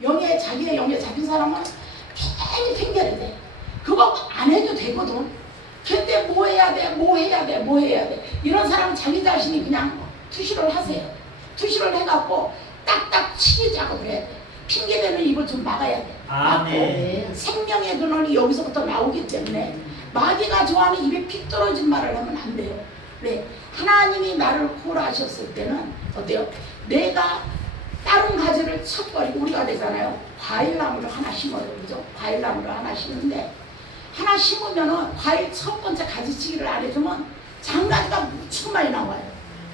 자기의 영에 잡힌 사람은 괜히 핑계를 대. 그거 안 해도 되거든. 근데 뭐 해야 돼. 이런 사람은 자기 자신이 그냥 투시를 하세요. 투시를 해갖고 딱딱 치기 작업을 해야 돼. 핑계대는 입을 좀 막아야 돼. 막고 생명의 근원이 여기서부터 나오기 때문에 마귀가 좋아하는 입에 피 떨어진 말을 하면 안 돼요. 왜? 하나님이 나를 구원하셨을 때는 어때요? 내가 다른 가지를 쳤버리고 우리가 되잖아요. 과일나무를 하나 심어요. 그죠? 과일나무를 하나 심는데 하나 심으면은 과일 첫 번째 가지치기를 안 해주면 장가지가 무척 많이 나와요.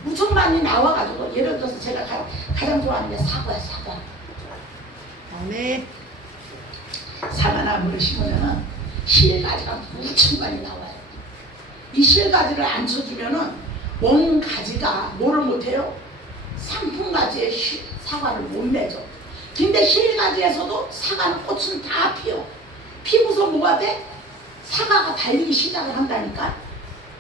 무척 많이 나와가지고 예를 들어서 제가 가장 좋아하는 게 사과야. 사과. 사과나무를 심으면은 실가지가 무척 많이 나와요. 이 실가지를 안 쳐주면은 원 가지가 뭐를 못해요? 상품가지에 사과를 못 내죠. 근데 실가지에서도 사과는 꽃은 다 피어. 피고서 뭐가 돼? 사과가 달리기 시작을 한다니까.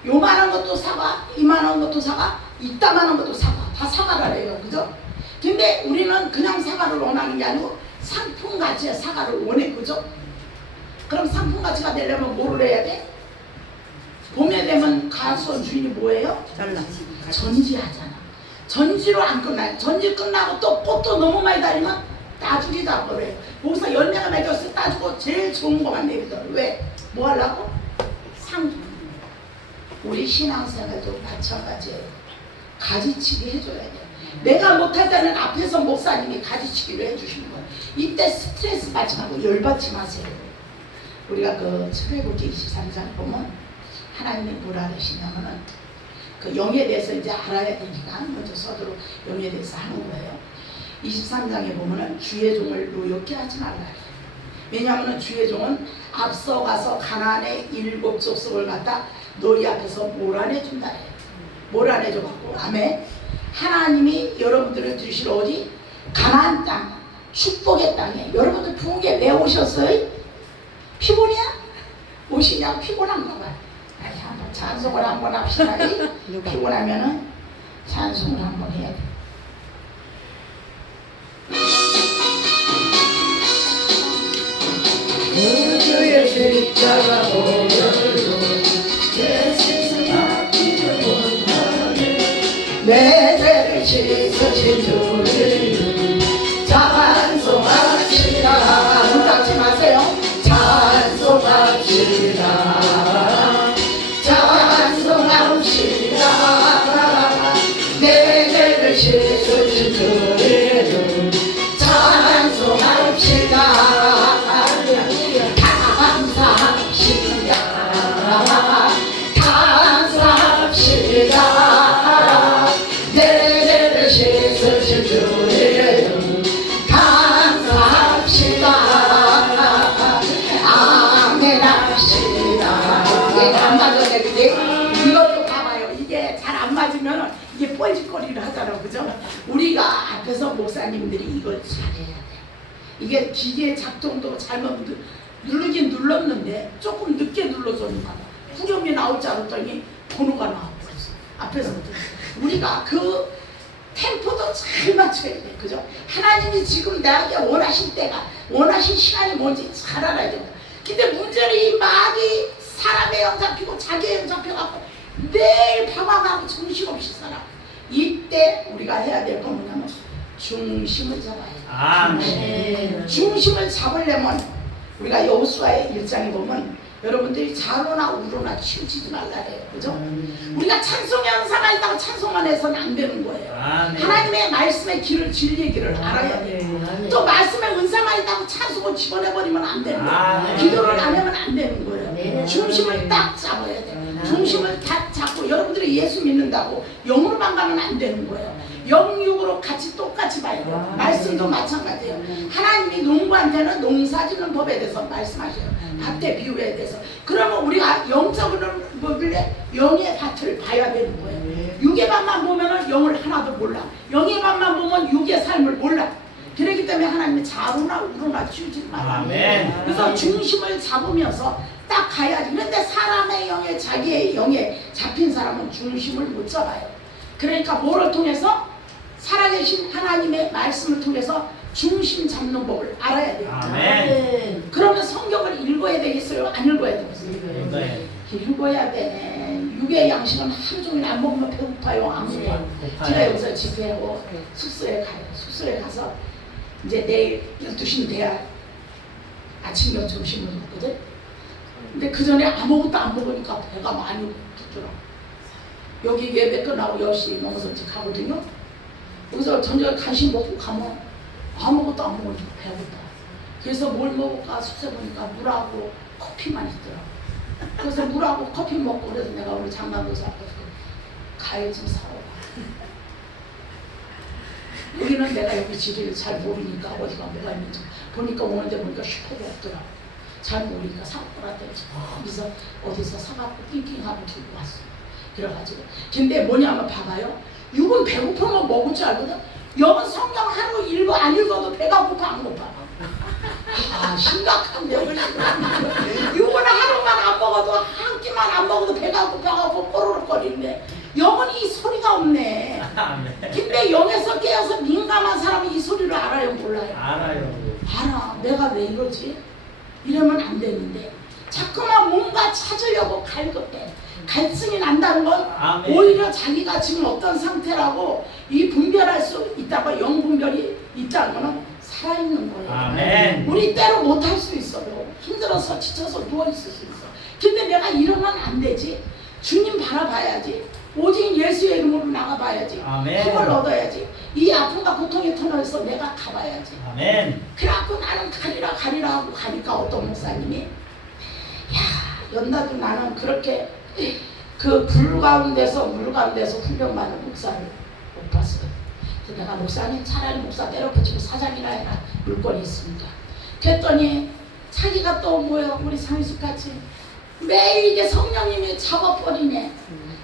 요만한 것도 사과, 이만한 것도 사과, 이따만한 것도 사과. 다 사과를 해요. 그죠? 근데 우리는 그냥 사과를 원하는 게 아니고 상품가지의 사과를 원해. 그죠? 그럼 상품가지가 되려면 뭐를 해야 돼? 봄에 되면 가수원 주인이 뭐예요? 전지하잖아. 전지로 안 끝나요. 전지 끝나고 또 꽃도 너무 많이 달리면 따주기 작업을 해요. 거기서 열매가 맺었을 때 따주고 제일 좋은 것만 내비둬요. 왜? 뭐 하려고? 상품. 우리 신앙생활도 마찬가지예요. 가지치기 해줘야 돼요. 내가 못할 때는 앞에서 목사님이 가지치기를 해주시는 거예요. 이때 스트레스 받지 말고 열받지 마세요. 우리가 그 출애굽기 23장 보면 하나님이 뭐라 하시냐면은 그 영에 대해서 이제 알아야 되니까 먼저 서두로 영에 대해서 하는 거예요. 23장에 보면은 주의 종을 노엽게 하지 말라. 왜냐하면 주의 종은 앞서가서 가나안의 7 족속을 갖다 너희 앞에서 몰아내준다 해요. 몰아내줘갖고 아멘. 하나님이 여러분들을 드실 어디? 가나안 땅, 축복의 땅에 여러분들 부엌에 왜 오셨어요? 피곤이야? 오시냐? 피곤한가 봐요. 한번 찬송을 한번 합시다. 피곤하면은 찬송을 한번 해야 돼. 주의 십자가 보혈로 내 세상 아끼는 원하네 내 죄를 씻으신 주를 찬송합시다. 눈 닫지 마세요. 찬송합시다. 내 죄를 씻으신 주를 찬송합시다. 감사합시다. 내 죄를 씻으신 주를 감사합시다. 아멘 합시다. 이게 안 맞아야 되는데 이것도 봐봐요. 이게 잘 안 맞으면 이게 뻘짓거리를 하잖아요. 그죠? 우리가 앞에서 목사님들이 이걸 잘해야 돼. 이게 기계 작동도 잘못 누르긴 눌렀는데 조금 늦게 눌러줬는가 봐. 후렴이 나올 줄 알았더니 번호가 나와버렸어. 앞에서부터. 우리가 그 템포도 잘 맞춰야 돼. 그죠? 하나님이 지금 나에게 원하신 때가, 원하신 시간이 뭔지 잘 알아야 된다. 근데 문제는 이 마귀 사람의 영 잡히고 자기의 영 잡혀갖고 매일 방황하고 정신없이 살아. 이때 우리가 해야 될 건 뭐냐면 중심을 잡아야 돼. 아멘. 중심을 잡으려면 우리가 여호수아의 1장에 보면 여러분들이 좌로나 우로나 치우치지 말라 그래요. 그죠? 우리가 찬송의 은사가 있다고 찬송만 해서는 안 되는 거예요. 하나님의 말씀의 길을 진리의 길을 알아야 돼요. 또 말씀의 은사가 있다고 찬송을 집어내버리면 안 되는 거예요. 기도를 안 하면 안 되는 거예요. 중심을 딱 잡아야 돼요. 중심을 딱 잡고 여러분들이 예수 믿는다고 영으로만 가면 안 되는 거예요. 영육으로 같이 똑같이 봐야 돼요. 말씀도 마찬가지예요. 하나님이 농부한테는 농사짓는 법에 대해서 말씀하셔요. 밭의 비유에 대해서. 그러면 우리가 영적으로 뭐길래 영의 밭을 봐야 되는 거예요. 육의 밭만 보면은 영을 하나도 몰라. 영의 밭만 보면 육의 삶을 몰라. 그렇기 때문에 하나님이 좌로나 우로나 치우지 말라. 그래서 중심을 잡으면서 딱 가야지. 그런데 사람의 영에 자기의 영에 잡힌 사람은 중심을 못 잡아요. 그러니까 뭐를 통해서? 살아계신 하나님의 말씀을 통해서 중심 잡는 법을 알아야 돼요. 아멘. 그러면 성경을 읽어야 되겠어요? 안 읽어야 되겠어요? 네. 읽어야 되네. 육의 양식은 하루 종일 안 먹으면 배고파요. 안 고파요. 제가 여기서 집회하고 숙소에 가요. 숙소에 가서 이제 내일 12시 돼야 아침과 점심을 먹거든. 근데 그 전에 아무것도 안 먹으니까 배가 많이 고프더라고. 여기 예배 끝나고 10시 넘어서 이제 가거든요. 여기서 저녁에 간식 먹고 가면 아무것도 안 먹으니까 배고파. 그래서 뭘 먹을까 숙소에 보니까 물하고 커피만 있더라고. 그래서 물하고 커피 먹고 그래서 내가 오늘 장난도사 앞에서 과일 좀 사오라. 여기는 내가 여기 지리를 잘 모르니까 어디가 뭐가 있는지 보니까 오는데 보니까 슈퍼가 없더라고. 잘 모르니까 사오라고 해서 거기서 어디서 사갖고 띵띵하고 들고 왔어. 그래가지고 근데 뭐냐면 봐봐요. 육은 배고프면 먹을 줄 알거든. 영은 성경 하루 읽어 안 읽어도 배가 고파 안 고파? 아 심각한데. 육은 하루만 안 먹어도 한 끼만 안 먹어도 배가 고파가지고 꼬르륵거리는데 영은 이 소리가 없네. 근데 영에서 깨어서 민감한 사람이 이 소리를 알아요 몰라요? 알아요. 알아. 내가 왜 이러지? 이러면 안 되는데 자꾸만 뭔가 찾으려고 갈급해. 갈증이 난다는 건 아멘. 오히려 자기가 지금 어떤 상태라고 이 분별할 수 있다고 영 분별이 있다는 거는 살아있는 거예요. 아멘. 우리 때로 못할 수 있어요. 힘들어서 지쳐서 누워있을 수 있어. 근데 내가 이러면 안 되지. 주님 바라봐야지. 오직 예수의 이름으로 나가봐야지. 아멘. 힘을 얻어야지. 이 아픔과 고통의 터널에서 내가 가봐야지. 아멘. 그래갖고 나는 가리라 하고 가니까 어떤 목사님이 야 연나도 나는 그렇게 그 물 가운데서 훈련받는 목사를 못 봤어요. 그래서 내가 목사님 차라리 목사 때려붙이고 사장이라 해라. 물건이 있으니까. 그랬더니 자기가 또 뭐야 우리 상수같이 매일 이게 성령님이 잡아버리네.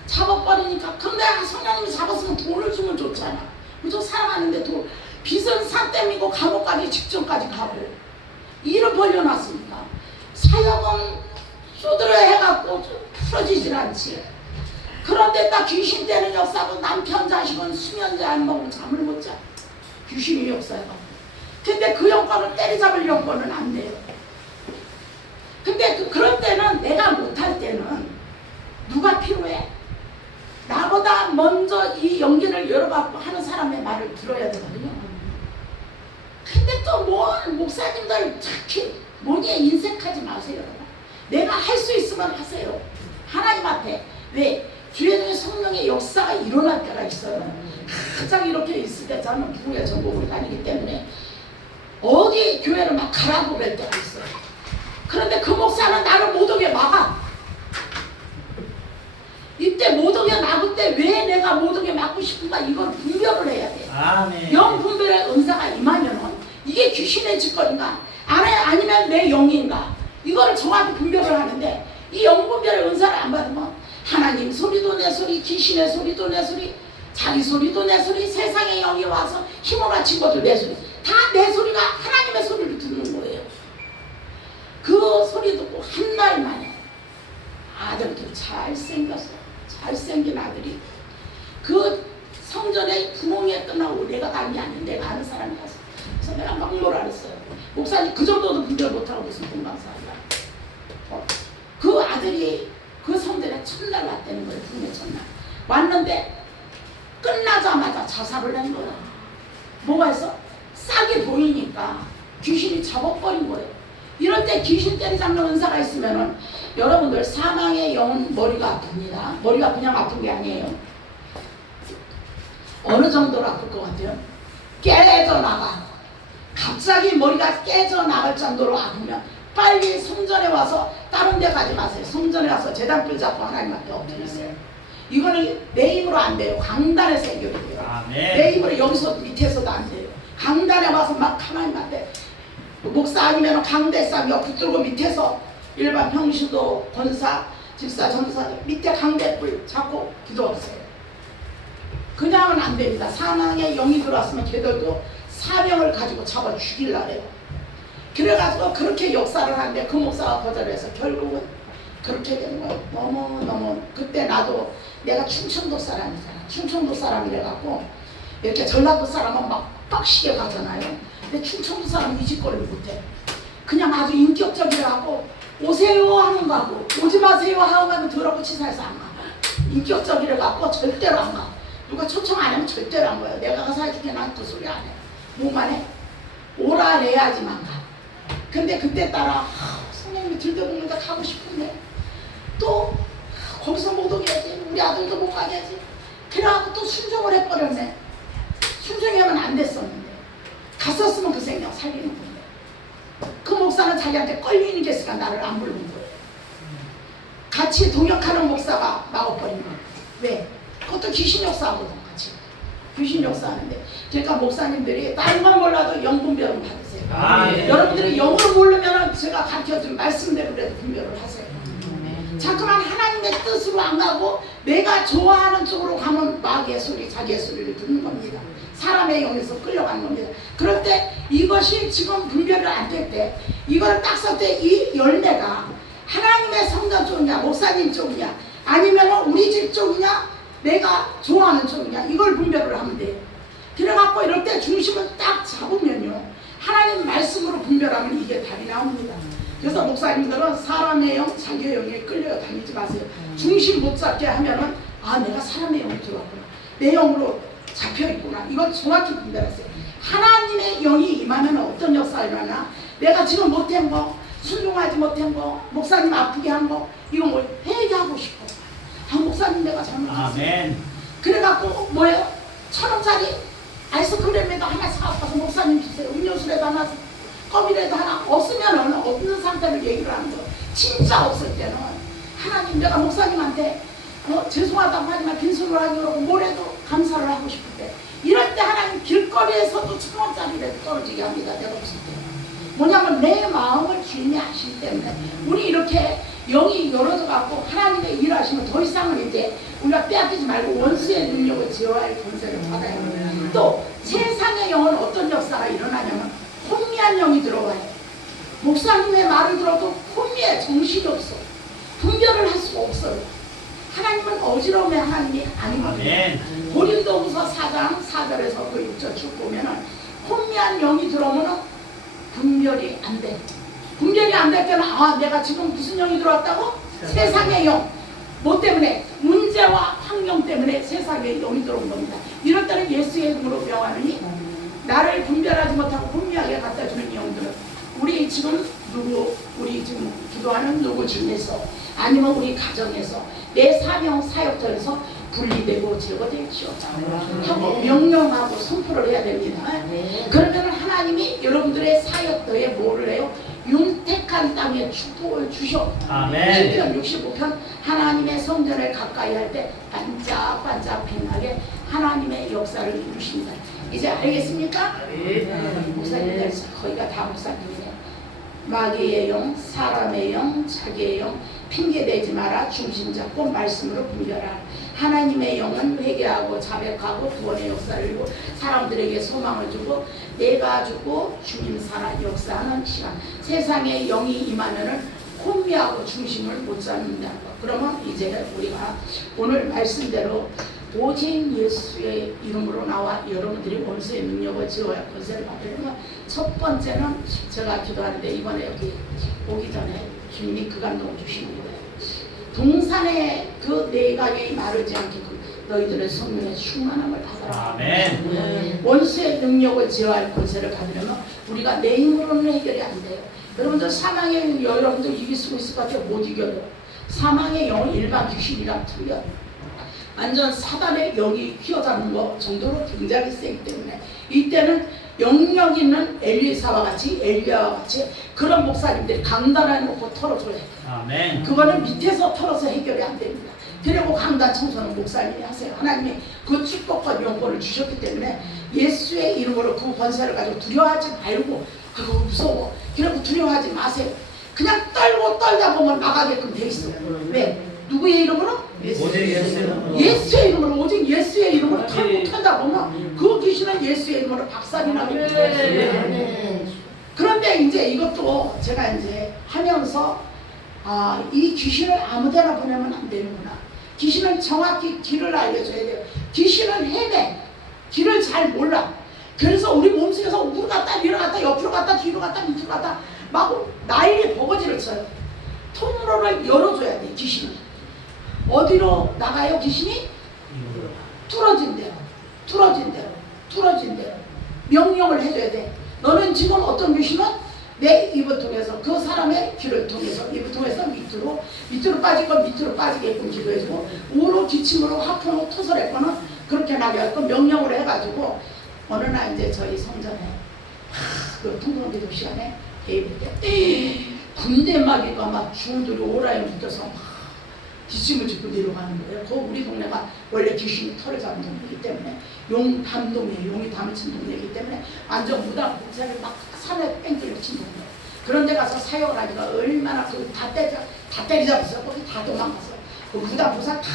잡아버리니까 근데 성령님이 잡았으면 돈을 주면 좋잖아. 그죠? 사랑하는데 돈 빚은 산댐이고 감옥 가기 직전까지 가고 일을 벌려놨으니까 사역은 쏘들어 해갖고 풀어지질 않지. 그런데 딱 귀신 때는 역사하고 남편 자식은 수면제 안 먹으면 잠을 못 자. 귀신이 역사해갖고. 근데 그 영광을 때리잡을 영광은 안 돼요. 근데 그런 때는 내가 못할 때는 누가 필요해? 나보다 먼저 이 연기를 열어갖고 하는 사람의 말을 들어야 되거든요. 근데 또 뭐 목사님들 특히 뭐니에 인색하지 마세요. 내가 할 수 있으면 하세요. 하나님 앞에. 왜? 주의 성령의 역사가 일어날 때가 있어요. 가장 이렇게 있을 때 저는 부부의 전공으로 다니기 때문에 어디 교회를 막 가라고 그럴 때가 있어요. 그런데 그 목사는 나를 못 오게 막아. 이때 못 오게 막을 때 왜 내가 못 오게 막고 싶은가 이걸 분별을 해야 돼. 아멘. 영 분별의 은사가 임하면은 이게 귀신의 짓거리인가 아니면 내 영인가 이거를 정확히 분별을 하는데 이 영 분별의 은사를 안 받으면 하나님 소리도 내 소리, 귀신의 소리도 내 소리, 자기 소리도 내 소리, 세상의 영이 와서 힘몰아친 것도 내 소리, 다 내 소리가 하나님의 소리를 듣는 거예요. 그 소리 듣고 한날 만에 아들도 잘생겼어. 잘생긴 아들이 그 성전에 구멍에 끝나고 내가 간 게 아니야. 내가 아는 사람이 갔어. 그래서 내가 막 뭐라 그랬어요. 목사님 그 정도도 분별 못하고 무슨 공방사야. 그 아들이 그 성전에 첫날 왔다는 거예요. 국내 첫날 왔는데 끝나자마자 자살을 한 거야. 뭐가 있어? 싹이 보이니까 귀신이 잡아버린 거예요. 이럴 때 귀신 때리잡는 은사가 있으면은 여러분들 사망의 영은 머리가 아픕니다. 머리가 그냥 아픈 게 아니에요. 어느 정도로 아플 것 같아요? 깨져 나가. 갑자기 머리가 깨져 나갈 정도로 아프면 빨리 성전에 와서 다른 데 가지 마세요. 성전에 와서 제단불 잡고 하나님 앞에 엎드리세요. 이거는 내 입으로 안 돼요. 강단에서 해결이 돼요. 아멘. 내 입으로 여기서 밑에서도 안 돼요. 강단에 와서 막 하나님 앞에 목사 아니면 강대상 옆 붙들고 밑에서 일반 평신도 권사, 집사, 전사 밑에 강대불 잡고 기도하세요. 그냥은 안 됩니다. 사망의 영이 들어왔으면 걔들도 사명을 가지고 잡아 죽이려고 해요. 그래가지고 그렇게 역사를 하는데 그 목사가 거절해서 결국은 그렇게 된 거예요. 너무 그때 나도 내가 충청도 사람이잖아. 충청도 사람이래갖고 이렇게 전라도 사람은 막 빡시게 가잖아요. 근데 충청도 사람은 이 짓거리를 못해. 그냥 아주 인격적이라고 오세요 하는 거하고 오지 마세요 하면 더럽고 치사해서 안 가. 인격적이라 갖고 절대로 안 가. 누가 초청 안 하면 절대로 안 가요. 내가 가서 해줄게. 난 그 소리 안 해. 뭐만 해? 오라 해야지만 가. 근데 그때 따라 선생님이 들떠보는데 가고 싶은데 또 거기서 못 오게 하지. 우리 아들도 못 가게 하지. 그래갖고 또 순종을 해버렸네. 순종하면 안 됐었는데 갔었으면 그 생명 살리는 건데 그 목사는 자기한테 걸리는 게 있으니까 나를 안 부르는 거예요. 같이 동역하는 목사가 나와버린 거예요. 왜? 그것도 귀신 역사하거든. 같이 귀신 역사하는데 그러니까 목사님들이 다른 건 몰라도 영 분별은 받으세요. 여러분들이 영을 모르면 제가 가르쳐준 말씀대로라도 분별을 하세요. 자꾸만 하나님의 뜻으로 안 가고 내가 좋아하는 쪽으로 가면 마귀의 소리, 자기의 소리를 듣는 겁니다. 사람의 영에서 끌려가는 겁니다. 그럴 때 이것이 지금 분별을 안 될 때 이걸 딱 쓸 때 이 열매가 하나님의 성전 쪽이냐 목사님 쪽이냐 아니면 우리 집 쪽이냐 내가 좋아하는 쪽이냐 이걸 분별을 하면 돼요. 그래갖고 이럴 때 중심을 딱 잡으면요 하나님 말씀으로 분별하면 이게 답이 나옵니다. 그래서 목사님들은 사람의 영, 자기의 영에 끌려 다니지 마세요. 중심 못 잡게 하면은 아 내가 사람의 영이 들어왔구나. 내 영으로 잡혀있구나. 이걸 정확히 분별하세요. 하나님의 영이 임하면 어떤 역사가 일어나나 내가 지금 못한 거 순종하지 못한 거 목사님 아프게 한 거 이런 걸 회개하고 싶어. 아 목사님 내가 잘못했어요. 그래갖고 뭐예요? 1,000원짜리 아이스크림에도 하나 사와서 목사님 주세요. 음료수라도 하나 껌이라도 하나 없으면은 없는 상태를 얘기를 하는 거예요. 진짜 없을 때는 하나님 내가 목사님한테 죄송하다고 하지만 빈손으로 하기 그러고 뭐래도 감사를 하고 싶을 때 이럴 때 하나님 길거리에서도 1,000원짜리라도 떨어지게 합니다. 내가 없을 때 뭐냐면 내 마음을 주님이 아시기 때문에 우리 이렇게 영이 열어져 갖고 하나님의 일을 하시면 더 이상은 이제 우리가 빼앗기지 말고 원수의 능력을 제어할 할 권세를 받아야 해요. 또 세상의 영은 어떤 역사가 일어나냐면 혼미한 영이 들어와요. 목사님의 말을 들어도 혼미해. 정신이 없어. 분별을 할 수가 없어요. 하나님은 어지러움의 하나님이 아니거든요. 고린도후서 4장 4절에서 그 6절 쭉 보면은 혼미한 영이 들어오면은 분별이 안 돼. 분별이 안 될 때는 아 내가 지금 무슨 영이 들어왔다고? 세상의 영. 뭐 때문에? 문제와 환경 때문에 세상에 영이 들어온 겁니다. 이럴 때는 예수의 이름으로 명하느니 나를 분별하지 못하고 혼미하게 갖다주는 영들은 우리 지금 누구 우리 지금 기도하는 누구 중에서 아니면 우리 가정에서 내 사명 사역터에서 분리되고 제거되죠 하고 명령하고 선포를 해야 됩니다. 그러면 하나님이 여러분들의 사역터에 뭐를 해요? 윤택한 땅에 축복을 주셔. 시편 65편 하나님의 성전을 가까이 할 때 반짝반짝 빛나게 하나님의 역사를 이루십니다. 이제 알겠습니까? 목사님들 거의가 다 목사님이에요. 마귀의 영, 사람의 영, 자기의 영 핑계대지 마라. 중심 잡고 말씀으로 분별하라. 하나님의 영은 회개하고 자백하고 구원의 역사를 이루고 사람들에게 소망을 주고 내가 주고 주님 살아 역사하는 시간. 세상에 영이 임하면은 혼미하고 중심을 못 잡는다는 것. 그러면 이제 우리가 오늘 말씀대로 오직 예수의 이름으로 나와 여러분들이 원수의 능력을 제어할 권세를 받으려면 첫 번째는 제가 기도하는데 이번에 여기 오기 전에 주님이 그 감동을 주시는 거예요. 동산에 그 내각이 마르지 않게끔 너희들의 성령의 충만함을 받아라. 아멘. 원수의 능력을 제어할 권세를 받으려면 우리가 내 힘으로는 해결이 안 돼요. 여러분들 사망의 영 여러분들 이길 수 있을 것 같아요. 못 이겨요. 사망의 영은 일반 귀신이랑 틀려요. 완전 사단의 영이 휘어잡는 거 정도로 굉장히 세기 때문에 이때는 영역 있는 엘리사와 같이 엘리야와 같이 그런 목사님들이 강단을 놓고 털어줘야 해요. 아멘. 그거는 밑에서 털어서 해결이 안 됩니다. 그리고 강단 청소는 목사님이 하세요. 하나님이 그 축복과 영권을 주셨기 때문에 예수의 이름으로 그 권세를 가지고 두려워하지 말고 그거 무서워. 그리고 두려워하지 마세요. 그냥 떨다 보면 나가게끔 돼 있어요. 왜? 누구의 이름으로? 예수의 이름으로 오직 예수의 이름으로 털다 보면 그 귀신은 예수의 이름으로 박살이 나게 돼요. 그런데 이제 이것도 제가 이제 하면서 이 귀신을 아무데나 보내면 안 되는구나. 귀신은 정확히 길을 알려줘야 돼요. 귀신은 헤매. 길을 잘 몰라. 그래서 우리 몸속에서 우로 갔다 위로 갔다 옆으로 갔다 뒤로 갔다 밑으로 갔다 막 나일이 버거지를 쳐요. 통로를 열어줘야 돼. 귀신은 어디로 나가요? 귀신이 뚫어진 대로 뚫어진 대로 뚫어진 대로 명령을 해줘야 돼. 너는 지금 어떤 귀신은 내 입을 통해서 그 사람의 귀를 통해서 입을 통해서 밑으로 빠질 건 밑으로 빠지게끔 기도해주고 우로 기침으로 하품으로 토설할 거는 그렇게 나게 할 거 명령을 해가지고 어느 날 이제 저희 성전에 그 통성기도 시간에 예배 때 군대 마귀가 막 중들이 오라에 묶여서 막 기침을 짓고 내려가는 거예요. 그 우리 동네가 원래 귀신이 털을 잡은 동네이기 때문에 용담동이에요. 용이 담을 친 동네이기 때문에 완전 무당 공사를 막 산에 뺑기를 친 동네. 그런 데 가서 사역을 하니까 얼마나 다 때리잡았어. 거기 다 도망갔어. 그 무당 공사 다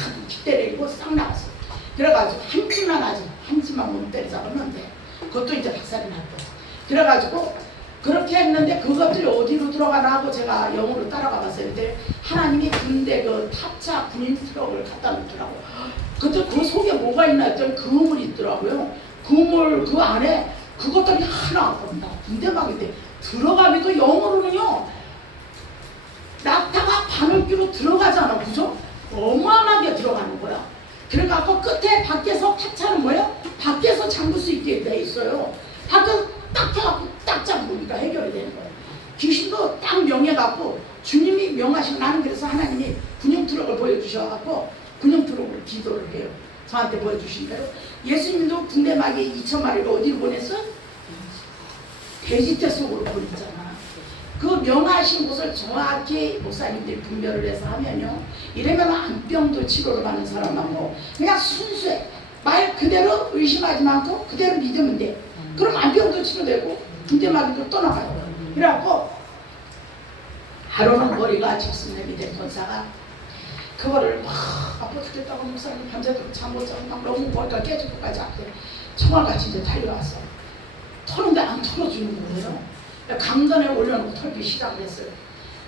때리고 싹 나갔어. 그래가지고 한 팀만 아직 한 팀만 못 때리잡았는데 그것도 이제 박살이 났고 그래가지고 그렇게 했는데 그것들이 어디로 들어가나 하고 제가 영어로 따라가 봤어요. 근데 하나님이 군대 그 탑차 군인 트럭을 갖다 놓더라고요. 그때 그 속에 뭐가 있나 했더니 그물이 있더라고요. 그물 그 안에 그것들이 하나 없습니다. 군대 막인데 들어가기도 영어로는요. 낙타가 바늘귀로 들어가잖아. 그죠? 어마어마하게 들어가는 거야. 그래갖고 끝에 밖에서 탑차는 뭐예요? 밖에서 잠글 수 있게 돼 있어요. 밖에서 딱 해갖고 딱 잠그니까 해결이 되는 거예요. 귀신도 딱 명해갖고 주님이 명하시고 나는 그래서 하나님이 군용 트럭을 보여주셔갖고 군용 트럭으로 기도를 해요. 저한테 보여주신 대로 예수님도 군대 마귀 2,000마리를 어디로 보냈어? 돼지떼 속으로 보냈잖아. 그 명하신 곳을 정확히 목사님들이 분별을 해서 하면요. 이러면 안병도 치료를 받는 사람하고 그냥 순수해. 말 그대로 의심하지 않고 그대로 믿으면 돼. 그럼 안병도 치료되고 군대 마귀도 떠나가요. 그래갖고 하루는 머리가 직순염이 된 권사가 그거를 막 아파 죽겠다고 목사님 밤새도록 잠 못 자고 막 너무 머리가 깨질 것까지 아프대. 총알같이 이제 달려왔어. 터는데 안 털어주는 거예요. 강단에 올려놓고 털기 시작을 했어요.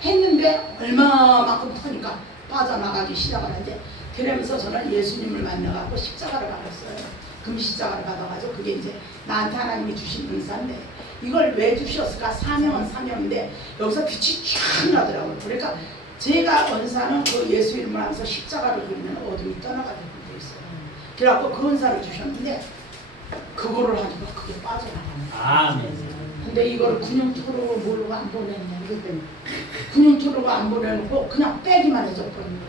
했는데 얼마만큼 터니까 빠져나가기 시작을 하는데 그러면서 저는 예수님을 만나갖고 십자가를 받았어요. 금십자가를 받아가지고 그게 이제 나한테 하나님이 주신 은사인데 이걸 왜 주셨을까? 사명은 사명인데 여기서 빛이 쫙 나더라고요. 그러니까 제가 은사는 그 예수 이름을 하면서 십자가를 그리면 어둠이 떠나가게 돼 있어요. 그래갖고 그 은사를 주셨는데 그거를 하니까 그게 빠져나가는 거예요. 아멘. 근데 이걸 군용토로로 뭘로 안 보냈냐 그랬더니 군용토로로 안 보내놓고 그냥 빼기만 해줬거든요.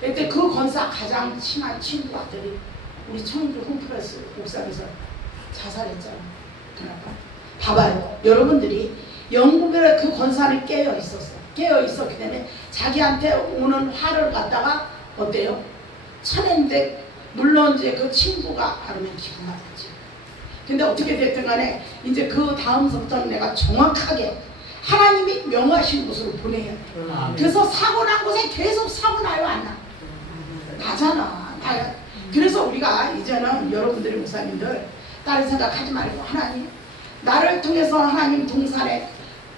그때 그 권사 가장 친한 친구들이 우리 청주 홈프레스 옥상에서 자살했잖아요. 그러니까 봐봐요. 여러분들이 영국의 그 권사는 깨어 있었어. 깨어 있었기 때문에 자기한테 오는 화를 갖다가 어때요? 쳐냈는데 물론 이제 그 친구가 알으면 기분 나쁘지. 근데 어떻게 됐든 간에 이제 그 다음서부터는 내가 정확하게 하나님이 명하신 곳으로 보내야 돼. 그래서 사고 난 곳에 계속 사고 나요, 안 나? 나잖아. 나요. 그래서 우리가 이제는 여러분들의 목사님들 다른 생각하지 말고 하나님 나를 통해서 하나님 동산에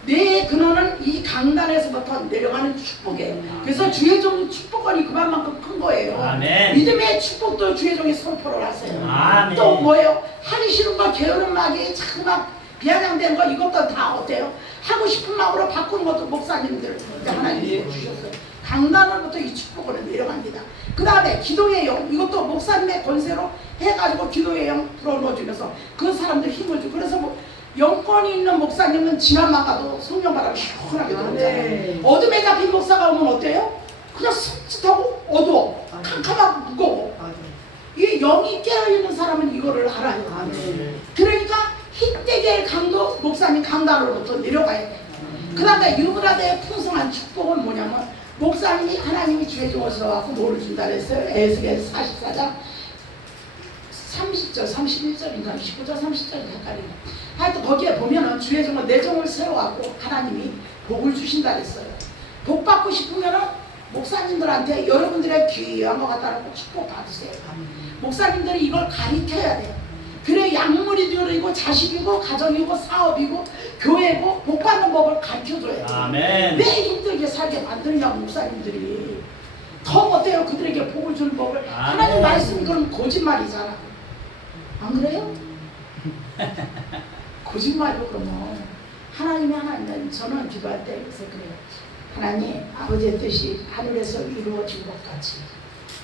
내 근원은 이 강단에서부터 내려가는 축복이에요. 그래서 주의 종 축복권이 그만큼 큰 거예요. 아멘. 믿음의 축복도 주의 종이 선포를 하세요. 아멘. 또 뭐예요? 하기 싫은 거 게으른 마귀 자꾸 막 비아냥대는 거 이것도 다 어때요? 하고 싶은 마음으로 바꾸는 것도 목사님들 하나님이 주셨어요. 강단으로부터 이 축복을 내려갑니다. 그 다음에 기도의 영 이것도 목사님의 권세로 해가지고 기도의 영 불어넣어주면서 그 사람들 힘을 주고 그래서 뭐 영권이 있는 목사님은 지난만 가도 성령바람이 시원하게 들어오잖아요. 어둠에 잡힌 목사가 오면 어때요? 그냥 습짓하고 어두워 캄캄하고 무거워. 이게 영이 깨어있는 사람은 이거를 알아요. 그러니까 희대의 강도 목사님 강단으로부터 내려가야 돼. 그 다음에 유브라데의 풍성한 축복은 뭐냐면 목사님이 하나님이 주의 종으로 와서 뭐를 준다 그랬어요. 에스겔 44장 30절 31절인가 19절 30절인가 헷갈리네. 하여튼 거기에 보면은 주의 종을 내 종을 세워갖고 하나님이 복을 주신다 그랬어요. 복 받고 싶으면은 목사님들한테 여러분들의 귀한 것 갖다 놓고 축복 받으세요. 목사님들이 이걸 가르쳐야 돼요. 그래 약물이 되어리고 자식이고 가정이고 사업이고 교회고 복 받는 법을 가르쳐줘야 돼요. 아멘. 왜 힘들게 살게 만드냐고 목사님들이. 더 어때요? 그들에게 복을 주는 법을. 하나님 말씀이 그럼 거짓말이잖아. 안 그래요? 거짓말이고 그러면 하나님이 하나님. 저는 기도할 때 그래서 그래요. 하나님 아버지의 뜻이 하늘에서 이루어진 것 같이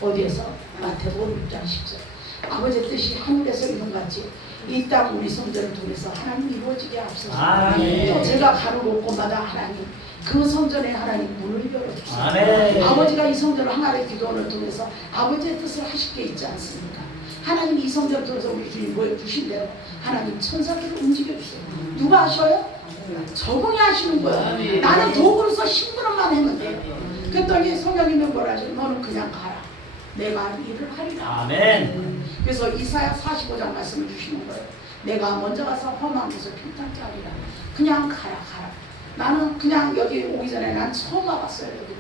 어디에서? 마태복음 6장 10절 아버지의 뜻이 하늘에서 이룬 것 같이 이 땅 우리 성전을 통해서 하나님 이루어지게 앞서서 또 제가 가는 곳마다 하나님 그 성전에 하나님 문을 열어주세요. 아버지가 이 성전을 하나님의 기도원을 통해서 아버지의 뜻을 하실 게 있지 않습니까? 하나님 이 성전을 통해서 우리 주님 보여주신 대로 하나님 천사들을 움직여주세요. 누가 하셔요? 저분이 하시는 거예요. 나는 도구로서 심부름만 했는데 그랬더니 성령님이 뭐라 하죠? 너는 그냥 가라. 내가 일을 하리라. 아멘. 그래서 이사야 45장 말씀을 주시는 거예요. 내가 먼저 가서 험한 곳을 평탄케 하리라. 그냥 가라. 나는 그냥 여기 오기 전에 난 처음 와봤어요. 여기를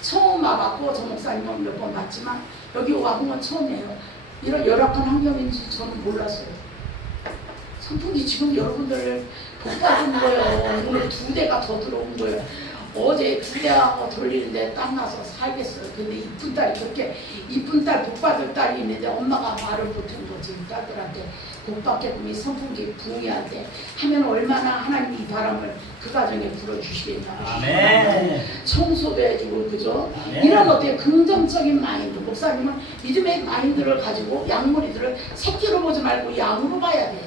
처음 와봤고 저 목사님은 몇 번 봤지만 여기 와본 건 처음이에요. 이런 열악한 환경인지 저는 몰랐어요. 선풍기 지금 여러분들 복 받은 거예요. 오늘 2대가 더 들어온 거예요. 어제 2대하고 돌리는데 땀나서 살겠어요. 근데 이쁜 딸이 그렇게 이쁜 딸 복 받을 딸이 있는데 엄마가 말을 못한 거지. 딸들한테 복 받게끔 이 선풍기 부흥이한테 하면 얼마나 하나님이 이 바람을 그 가정에 불어주시겠나. 아멘. 청소도 해주고 그죠? 아멘. 이런 어때요? 긍정적인 마인드. 목사님은 믿음의 마인드를 가지고 양무리들을 새끼로 보지 말고 양으로 봐야 돼요.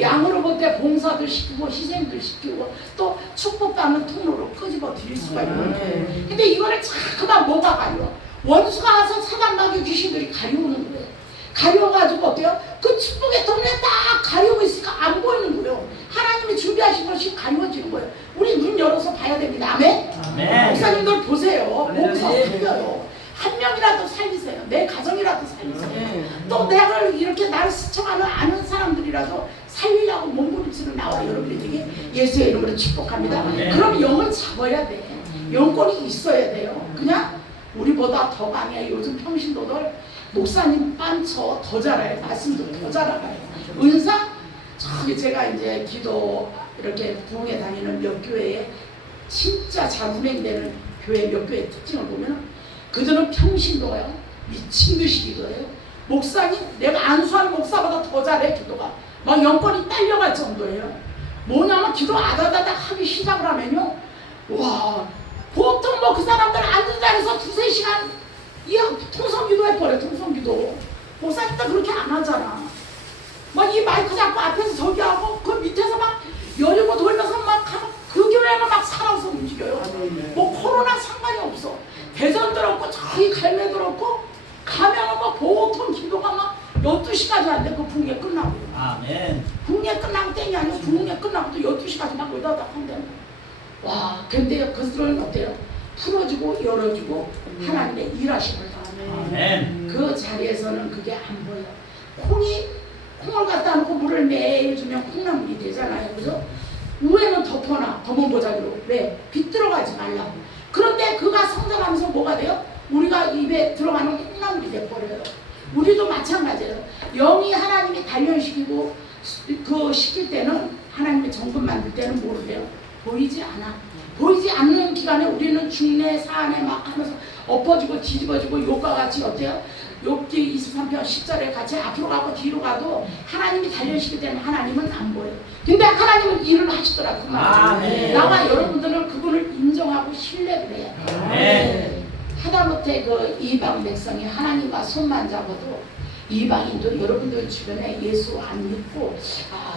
양으로 볼 때 봉사도 시키고 희생도 시키고 또 축복받는 통로로 끄집어 드릴 수가 있는 거예요. 근데 이거를 자꾸만 뭐가 가려? 원수가 와서 사단마귀 귀신들이 가려오는 거예요. 가려워가지고 어때요? 그 축복의 통로에 딱 가려고 있으니까 안 보이는 거예요. 하나님이 준비하신 것이 가려워지는 거예요. 우리 눈 열어서 봐야 됩니다. 아멘? 아멘. 목사님들 보세요. 목사 살려요. 한 명이라도 살리세요. 내 가정이라도 살리세요. 또 내가 이렇게 나를 시청하는 아는 사람들이라도 살리려고 몸부림치러 나와 여러분들에게 예수의 이름으로 축복합니다. 그럼 영을 잡아야 돼. 영권이 있어야 돼요. 그냥 우리보다 더 강해. 요즘 평신도들 목사님 빤쳐 더 잘해요. 말씀도 더 잘하가요. 은사 저기 제가 이제 기도 이렇게 부흥회 다니는 몇 교회에 진짜 잘 운행되는 교회 몇 교회 특징을 보면 그들은 평신도가요 미친 듯이 기도해요. 목사님 내가 안수하는 목사보다 더 잘해. 기도가 막 영권이 딸려갈 정도예요. 뭐냐면 기도 아다다닥 하기 시작을 하면요 와 보통 뭐 그 사람들 앉은 자리에서 2-3시간 통성기도 해버려. 통성기도 목사님들 그렇게 안 하잖아. 막 이 마이크 잡고 앞에서 저기 하고 그 밑에서 막 열리고 돌면서 막 그 교회는 막 살아서 움직여요. 뭐 코로나 상관이 없어. 대전 들었고 저기 갈매 들었고 가면은 뭐 보통 기도가 막 12시까지 안 돼. 그 부흥회 끝나고. 아멘. 부흥회 끝나고 땡이 아니고 부흥회 끝나고 또 12시까지 막 의다닥 한대. 와 근데 그들은 어때요? 풀어주고 열어주고 하나님의 일하심을 다. 아멘. 그 자리에서는 그게 안 보여. 콩을 갖다 놓고 물을 매일 주면 콩나물이 되잖아요. 그죠? 위에는 덮어놔. 검은 보자기로. 왜? 빛 들어가지 말라고. 그런데 그가 성장하면서 뭐가 돼요? 우리가 입에 들어가는 콩나물이 돼버려요. 우리도 마찬가지예요. 영이 하나님이 단련시키고 그 시킬 때는 하나님의 정금 만들 때는 모르래요. 보이지 않아. 보이지 않는 기간에 우리는 중내 사안에 막 하면서 엎어지고 뒤집어지고 욕과 같이 어때요? 욥기 23편 10절에 같이 앞으로 가고 뒤로 가도 하나님이 단련시킬 때는 하나님은 안 보여요. 근데 하나님은 일을 하시더라고요. 그 말이에요. 나와 여러분들은 그분을 인정하고 신뢰를 해야 돼요. 하다못해 그 이방 백성이 하나님과 손만 잡아도 이방인도 여러분들 주변에 예수 안 믿고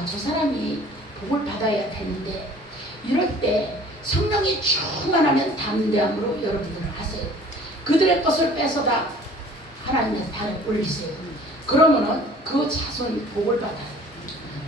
저 사람이 복을 받아야 되는데 이럴 때 성령이 충만하면 담대함으로 여러분들은 하세요. 그들의 것을 뺏어다 하나님의 발에 올리세요. 그러면은 그 자손이 복을 받아요.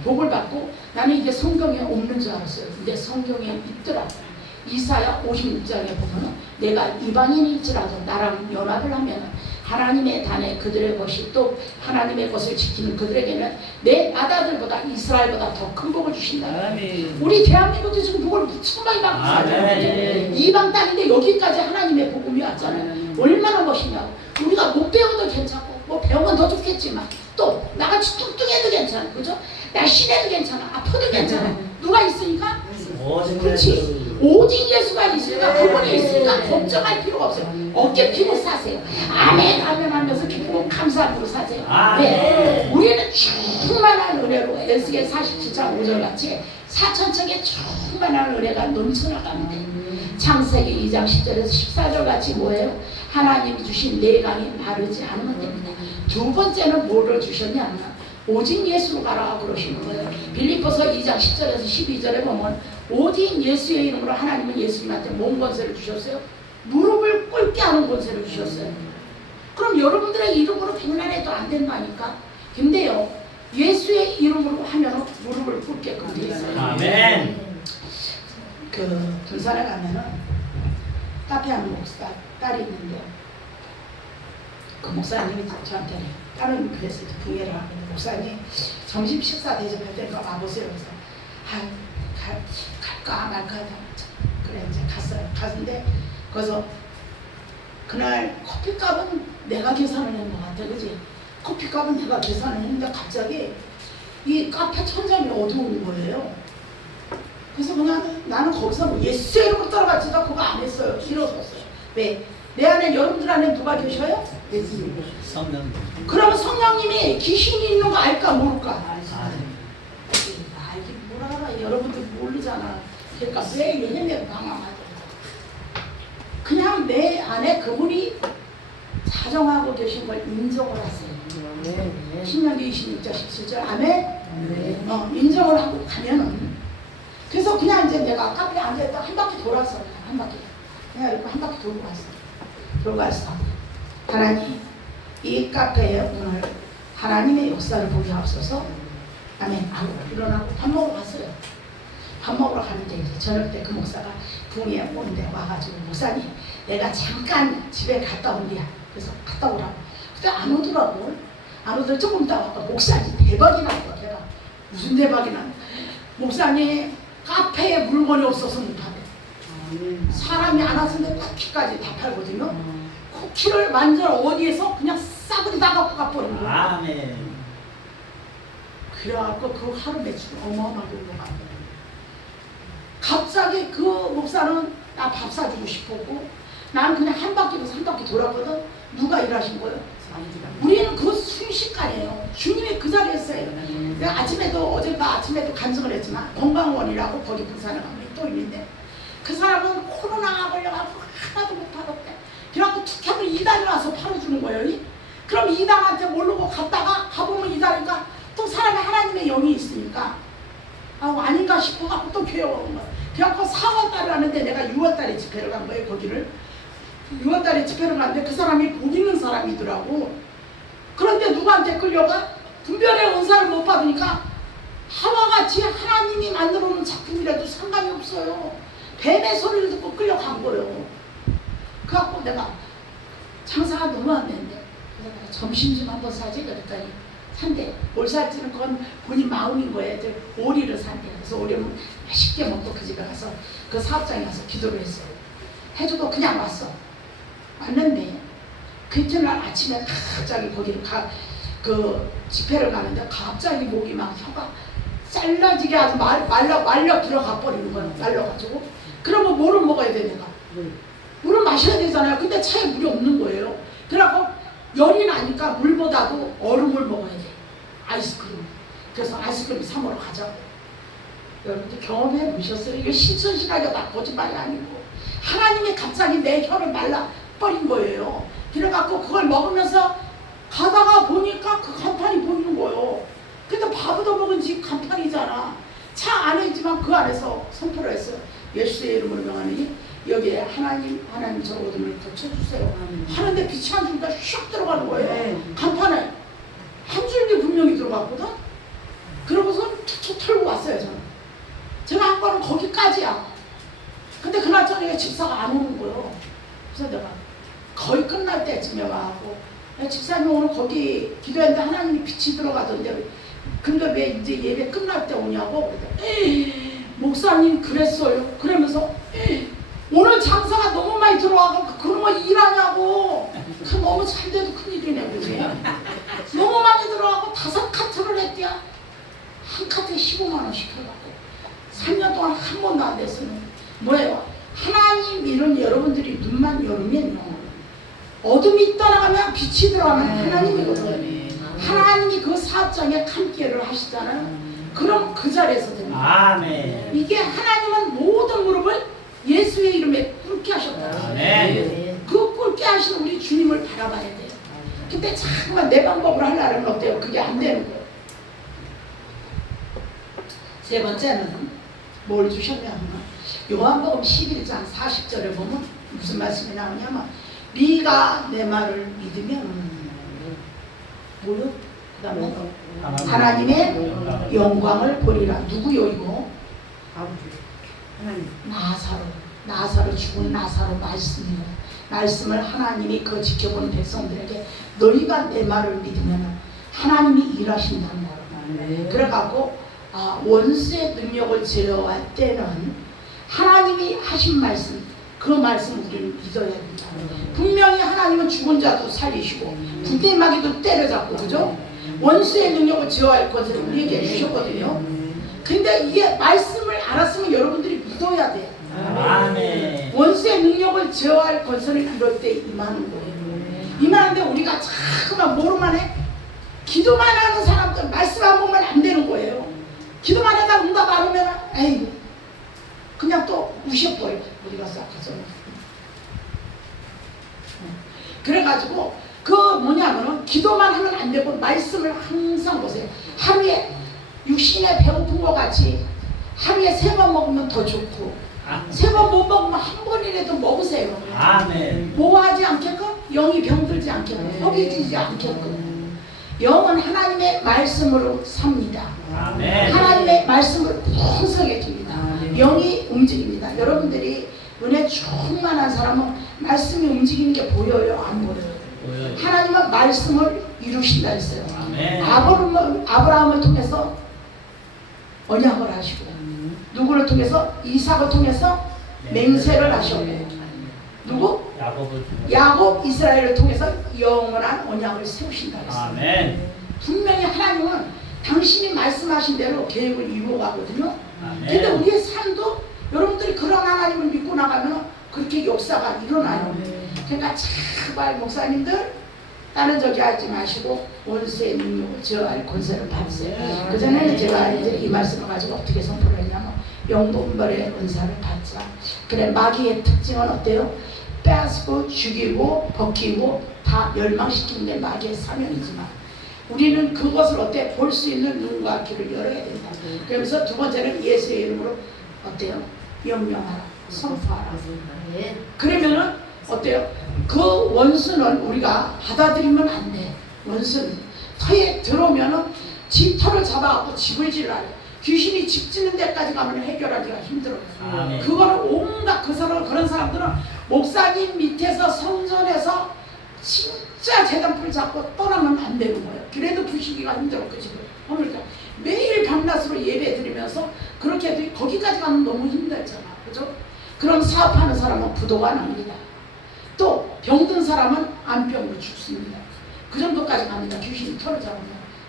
복을 받고 나는 이게 성경에 없는 줄 알았어요. 근데 성경에 있더라고요. 이사야 56장에 보면은 내가 이방인일지라도 나랑 연합을 하면 하나님의 단에 그들의 것이 또 하나님의 것을 지키는 그들에게는 내 나라들보다 이스라엘보다 더 큰 복을 주신다. 아멘. 우리 대한민국도 지금 복을 무척 많이 받고 있잖아요. 이방 땅인데 여기까지 하나님의 복음이 왔잖아요. 얼마나 멋있냐고. 우리가 못 배워도 괜찮고 뭐 배우면 더 좋겠지만 또 나같이 뚱뚱해도 괜찮아. 그죠? 날씬해도 괜찮아. 아파도 괜찮아. 누가 있으니까 오직 그렇지. 예수. 오직 예수가 있으니까 그분이 있으니까 걱정할 필요가 없어요. 어깨 피고 사세요. 아멘 아멘 하면서 기쁘고 감사함으로 사세요. 아멘. 네. 우리는 충만한 은혜로 에스겔 47장 5절 같이 사천척에 충만한 은혜가 넘쳐나가면 돼. 창세기 2장 10절에서 14절 같이 뭐예요? 하나님이 주신 내강이 마르지 않으면 됩니다. 두 번째는 뭐를 주셨냐면 오직 예수로 가라 그러시는 거예요. 빌립보서 2장 10절에서 12절에 보면 오직 예수의 이름으로 하나님은 예수님한테 뭔 권세를 주셨어요? 무릎을 꿇게 하는 권세를 주셨어요. 그럼 여러분들의 이름으로 되는 해도 안 된다니까. 근데요 예수의 이름으로 하면 무릎을 꿇게끔 돼 있어요. 아멘. 그 군산에 가면은 카페하는 목사 딸이 있는데 그 목사님이 저한테 다른 교회에서 부회를 하는데 목사님 점심 식사 대접할 때가 와보세요. 그래서 갈까 말까 하다 그래 이제 갔어요. 갔는데 거기서 그날 커피값은 내가 계산을 한 것 같아. 그지? 커피값은 내가 계산을 했는데 갑자기 이 카페 천장이 어두운 거예요. 그래서 그냥 나는 거기서 뭐 예수의 이름으로 따라갔지도 그거 안 했어요. 일어섰어요. 왜? 내 안에 여러분들 안에 누가 계셔요? 예수님. 성령. 그러면 성령님이 귀신이 있는 거 알까 모를까? 알긴 뭘 알아. 여러분들 모르잖아. 그러니까 왜 얘네들 방황하죠? 그냥 내 안에 그분이 자정하고 계신 걸 인정을 하세요. 신명기 26장 17절 아멘? 인정을 하고 가면은 그래서 그냥 이제 내가 카페에 앉아있다 한 바퀴 돌았어. 한 바퀴. 내가 이렇게 한 바퀴 돌고 왔어. 돌고 왔어. 하나님, 이 카페에 오늘 하나님의 역사를 보게 하옵소서. 아멘. 하고 일어나고 밥 먹으러 갔어요. 밥 먹으러 가는데 이제 저녁 때 그 목사가 궁에 오는데 와가지고 목사님, 내가 잠깐 집에 갔다 온디야. 그래서 갔다 오라고. 근데 안 오더라고. 안 오더라고. 조금 있다 왔다. 목사님 대박이 났어. 대박. 무슨 대박이 났나. 목사님 카페에 물건이 없어서 못 파네. 사람이 안 왔는데 쿠키까지 다 팔거든요. 쿠키를 완전 어디에서 그냥 싸그리 다 갖고 가버린 거야. 아멘. 그래갖고 그 하루 매출 어마어마하게 올라갔거든요. 갑자기 그 목사는 나 밥 사주고 싶었고 나는 그냥 한 바퀴에서 한 바퀴 돌았거든. 누가 일하신 거예요? 우리는 그 순식간이에요. 주님이 그 자리에 있어요. 내가 아침에도 어젠가 아침에도 간증을 했지만 건강원이라고 거기 부산에 가면 또 있는데 그 사람은 코로나가 걸려가지고 하나도 못 팔았대. 그래갖고 툭하면 이달이 와서 팔아주는 거예요. 그럼 이달한테 모르고 갔다가 가보면 이달이니까 또 사람이 하나님의 영이 있으니까 아닌가 싶어갖고 또 교회 오는 거야. 그래갖고 4월달에 하는데 내가 6월달에 집회를 간 거예요. 거기를 6월달에 집회를 갔는데 그 사람이 복 있는 사람이더라고. 그런데 누구한테 끌려가? 분별의 은사를 못 받으니까 하와같이 하나님이 만들어 놓은 작품이라도 상관이 없어요. 뱀의 소리를 듣고 끌려간 거예요. 그래갖고 내가 장사가 너무 안 되는데 그래서 내가 점심 좀 한번 사지 그랬더니 산대. 뭘 살지는 그건 본인 마음인 거예요. 오리를 산대. 그래서 오리를 맛있게 먹고 그 집에 가서 그 사업장에 가서 기도를 했어요. 해주고 그냥 왔어. 왔는데 그 이튿날 아침에 갑자기 거기를 그 집회를 가는데 갑자기 목이 막 혀가 잘라지게 아주 말려 들어가 버리는 거예요. 말려가지고. 그러면 뭐를 먹어야 돼 내가? 물을 마셔야 되잖아요. 근데 차에 물이 없는 거예요. 그래갖고 열이 나니까 물보다도 얼음을 먹어야 돼. 아이스크림. 그래서 아이스크림 사 먹으러 가자고. 여러분들 경험해 보셨어요? 이게 신천신하게 나 거짓말이 아니고 하나님이 갑자기 내 혀를 말라 버린 거예요. 그래갖고 그걸 먹으면서 가다가 보니까 그 간판이 보이는 거예요. 근데 밥도 먹은 집 간판이잖아. 차 안에 있지만 그 안에서 선포를 했어요. 예수의 이름으로 명하니 여기에 하나님 저 어둠을 덮쳐주세요. 하는데 빛이 한 줄기가 슉 들어가는 거예요. 간판에 한 줄기 분명히 들어갔거든. 그러고서 툭툭 털고 왔어요. 저는 제가 한 거는 거기까지야. 근데 그날 저녁에 집사가 안 오는 거예요. 그래서 내가 거의 끝날 때쯤에 와갖고 집사님 오늘 거기 기도했는데 하나님이 빛이 들어가던데 근데 왜 이제 예배 끝날 때 오냐고. 목사님 그랬어요. 그러면서 오늘 장사가 너무 많이 들어와서 그런 거 일하냐고. 그 너무 잘 돼도 큰일이네. 그지? 너무 많이 들어와서 5카트를 했대요. 한 카트에 15만 원씩 해갖고 3년 동안 한 번도 안 됐어요. 뭐예요? 하나님 이런 여러분들이 눈만 열으면요, 어둠이 떠나가면 빛이 들어가면 하나님이거든요. 하나님이 그 사업장에 함께를 하시잖아요. 그럼 그 자리에서 됩니다. 아멘. 이게 하나님은 모든 무릎을 예수의 이름에 꿇게 하셨다. 아멘. 그 꿇게 하신 우리 주님을 바라봐야 돼요. 근데 자꾸만 내 방법으로 하려면 어때요? 그게 안 되는 거예요. 세 번째는 뭘 주셨냐면 요한복음 11장 40절에 보면 무슨 말씀이 나오냐면 네가 내 말을 믿으면 뭐요? 그 다음에 하나님의 영광을 보리라. 누구요 이거? 나사로 죽은 나사로 말씀이요. 말씀을 하나님이 그 지켜보는 백성들에게 너희가 내 말을 믿으면 하나님이 일하신다는 거예요. 그래갖고 원수의 능력을 제어할 때는 하나님이 하신 말씀, 그 말씀 우리는 믿어야 된다. 분명히 하나님은 죽은 자도 살리시고 부대마귀도 때려잡고, 그죠? 원수의 능력을 제어할 것을 우리에게 주셨거든요. 근데 이게 말씀을 알았으면 여러분들이 믿어야 돼요. 아멘. 원수의 능력을 제어할 권세를 이럴 때 임하는 거예요. 임하는데 우리가 자꾸만 모르만 해. 기도만 하는 사람들 말씀 안 보면 안 되는 거예요. 기도만 해다 응답 안 오면 에이 그냥 또 우셔버려. 우리가 싹가서 그래가지고 그 뭐냐면은 기도만 하면 안 되고 말씀을 항상 보세요. 하루에 육신에 배고픈 것 같이 하루에 3번 먹으면 더 좋고 3번 못 먹으면 한 번이라도 먹으세요. 아멘. 뭐하지 않게끔 영이 병들지 않게끔 허기지지 않게끔 영은 하나님의 말씀으로 삽니다. 아멘. 하나님의 말씀을 풍성해 줍니다. 영이 움직입니다. 여러분들이 은혜 충만한 사람은 말씀이 움직이는 게 보여요? 안 보여요? 하나님은 말씀을 이루신다 했어요. 아멘. 아브라함을 통해서 언약을 하시고 누구를 통해서? 이삭을 통해서 맹세를 하셨고 누구? 야곱 이스라엘을 통해서 영원한 언약을 세우신다 했어요. 아멘. 분명히 하나님은 당신이 말씀하신 대로 계획을 이루어가거든요. 아멘. 근데 우리의 삶도 여러분들이 그런 하나님을 믿고 나가면 그렇게 역사가 일어나요. 그러니까 제발 목사님들 다른 저기 하지 마시고 원수의 능력을 제어할 권세를 받으세요. 그전에는 제가 이제 이 말씀을 가지고 어떻게 선포를 했냐면 영분별의 은사를 받자. 그래, 마귀의 특징은 어때요? 빼앗고 죽이고 벗기고 다 멸망시키는 게 마귀의 사명이지만 우리는 그것을 어때? 볼 수 있는 눈과 귀를 열어야 된다. 그러면서 두 번째는 예수의 이름으로 어때요? 명령하라, 선포하라. 그러면은 어때요? 그 원수는 우리가 받아들이면 안 돼. 원수는 터에 들어오면은 지 털을 잡아갖고 집을 지르라. 귀신이 집 짓는 데까지 가면 해결하기가 힘들어요. 아멘. 그거는 온갖 그런 사람들은 목사님 밑에서 성전에서 진짜 재단불 잡고 떠나면 안 되는 거예요. 그래도 부시기가 힘들어. 그치? 그러니까 매일 밤낮으로 예배 드리면서 그렇게 해도 거기까지 가면 너무 힘들잖아. 그죠? 그럼 사업하는 사람은 부도가 납니다. 또 병든 사람은 안병으로 죽습니다. 그 정도까지 갑니다. 귀신이 털을 잡으면.